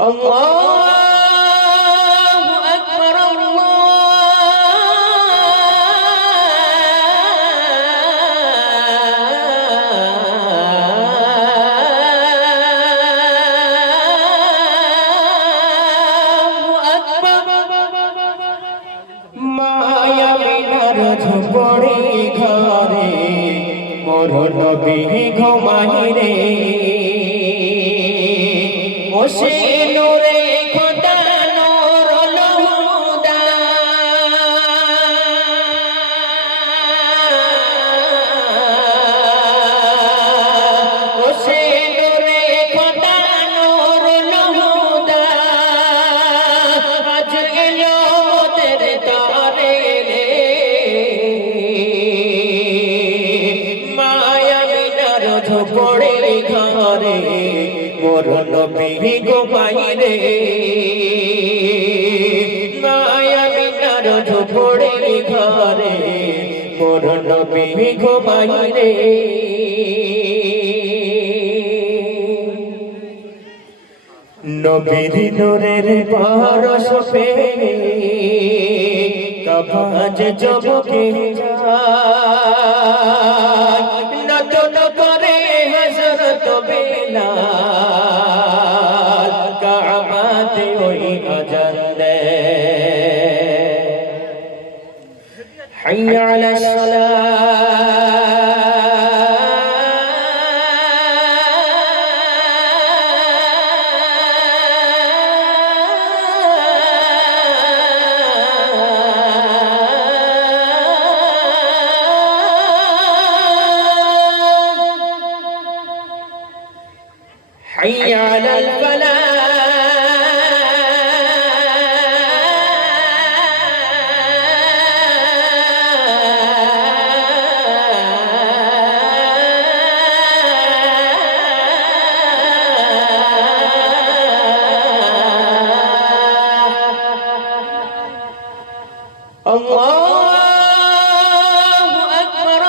আল্লাহু আকবার আল্লাহু আকবার। মায়া বিনার ঝুপড়ি ঘরে মোর নবী ঘুমাই রে, ওসে নূরে খোদা নূর লহুদা। ওসে নূরে খোদা নূর লহুদা। আজ এলো মোদের তরে রে, মায়া বিনার ঝুপড়ি ঘরে মোর নবী ঘুমাই রে, মায়া বিনার ঝুপড়ি ঘরে মোর নবী ঘুমাই রে। নবীর নূরের পরশ পেয়ে কাবাজ জবকে যায়, নতুন করে হযরত বেলাল কাবাতে ওই আযান দেয়। হাইয়া আলাস حي على الفلاح الله أكبر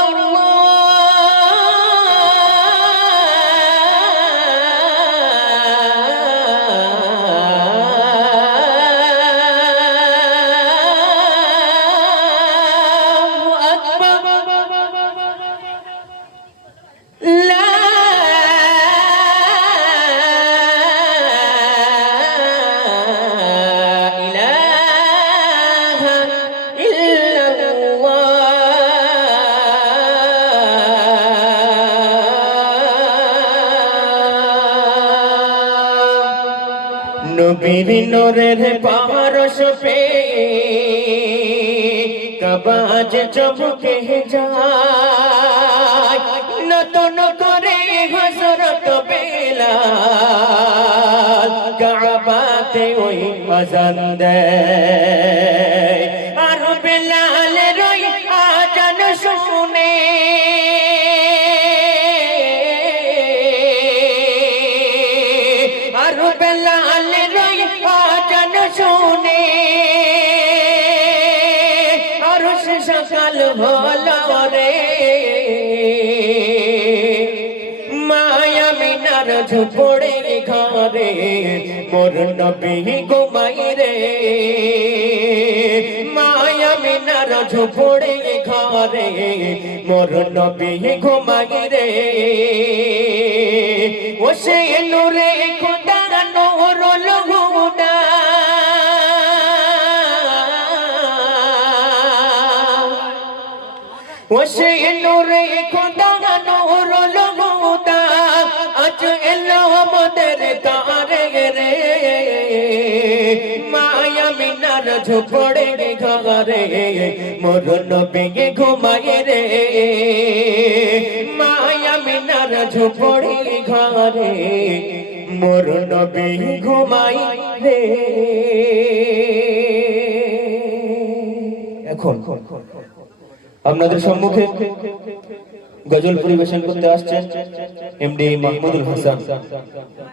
নবীর নূরের পরশ পেয়ে কাবাজ চমকে যায়, নতুন করে হযরত বেলাল কাবাতে ওই আযান দেয়। আর বেলালের ওই আযান শুনে আর বেলালের ওই আযান শুনে আরশ সকাল হলো রে, মায়া মিনার ঝুপড়ি ঘরে মোর নবী ঘুমাই রে, মায়া মিনার ঝুপড়ি ঘরে মোর নবী ঘুমাই রে, ওসে নূরে খোদা নূর লহুদা। ওসে নূরে খোদা নূর লহুদা। আজ এলো মোদের তরে রে, মায়া মিনার ঝুপড়ি ঘরে মোর নবী ঘুমাই রে, মায়া মিনার ঝুপড়ি ঘরে মোর নবী ঘুমাই রে। এখন আপনাদের সম্মুখে গজল পরিবেশন করতে আসছেন এমডি মাহমুদুল হাসান।